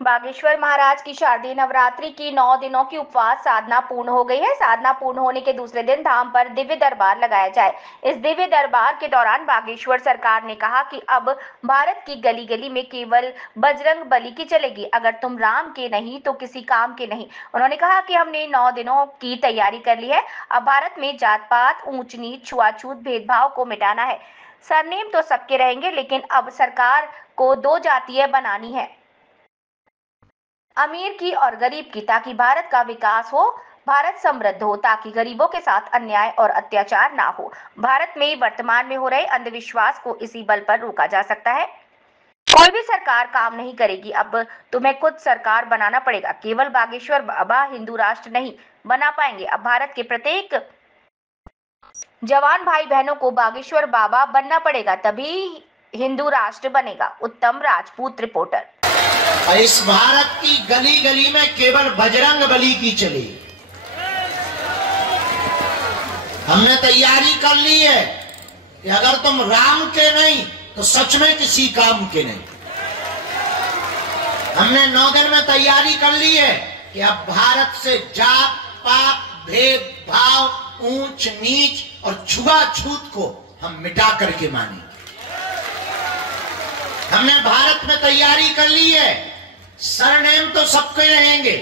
बागेश्वर महाराज की शारदीय नवरात्रि की 9 दिनों की उपवास साधना पूर्ण हो गई है। साधना पूर्ण होने के दूसरे दिन धाम पर दिव्य दरबार लगाया जाए। इस दिव्य दरबार के दौरान बागेश्वर सरकार ने कहा कि अब भारत की गली गली में केवल बजरंग बली की चलेगी। अगर तुम राम के नहीं तो किसी काम के नहीं। उन्होंने कहा कि हमने 9 दिनों की तैयारी कर ली है। अब भारत में जात पात, ऊंच नीच, छुआछूत भेदभाव को मिटाना है। सरनेम तो सबके रहेंगे, लेकिन अब सरकार को 2 जातीय बनानी है, अमीर की और गरीब की, ताकि भारत का विकास हो, भारत समृद्ध हो, ताकि गरीबों के साथ अन्याय और अत्याचार ना हो। भारत में वर्तमान में हो रहे अंधविश्वास को इसी बल पर रोका जा सकता है। कोई भी सरकार काम नहीं करेगी। अब तुम्हें खुद सरकार बनाना पड़ेगा। केवल बागेश्वर बाबा हिंदू राष्ट्र नहीं बना पाएंगे। अब भारत के प्रत्येक जवान भाई बहनों को बागेश्वर बाबा बनना पड़ेगा, तभी हिंदू राष्ट्र बनेगा। उत्तम राजपूत रिपोर्टर। इस भारत की गली गली में केवल बजरंग बली की चली। हमने तैयारी कर ली है कि अगर तुम राम के नहीं तो सच में किसी काम के नहीं। हमने 9 दिन में तैयारी कर ली है कि अब भारत से जात पात, भेदभाव, ऊंच नीच और छुआछूत को हम मिटा करके मानेंगे। हमने भारत में तैयारी कर ली है, सरनेम तो सबके रहेंगे,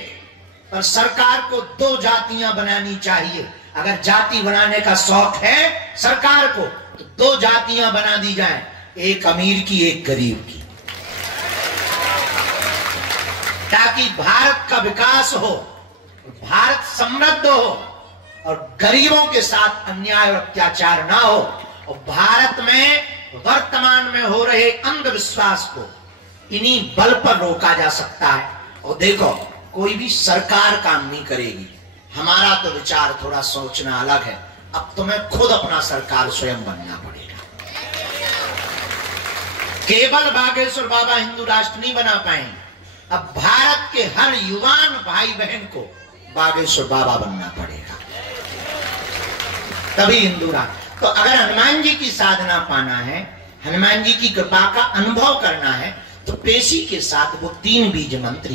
पर सरकार को 2 जातियां बनानी चाहिए। अगर जाति बनाने का शौक है सरकार को तो 2 जातियां बना दी जाएं, एक अमीर की, एक गरीब की, ताकि भारत का विकास हो, भारत समृद्ध हो और गरीबों के साथ अन्याय और अत्याचार ना हो। और भारत में वर्तमान में हो रहे अंधविश्वास को इन्हीं बल पर रोका जा सकता है। और देखो, कोई भी सरकार काम नहीं करेगी। हमारा तो विचार थोड़ा सोचना अलग है। अब तुम्हें खुद अपना सरकार स्वयं बनना पड़ेगा। केवल बागेश्वर बाबा हिंदू राष्ट्र नहीं बना पाएंगे। अब भारत के हर युवान भाई बहन को बागेश्वर बाबा बनना पड़ेगा, तभी हिंदू राष्ट्र। तो अगर हनुमान जी की साधना पाना है, हनुमान जी की कृपा का अनुभव करना है, तो पेशी के साथ वो 3 बीज मंत्र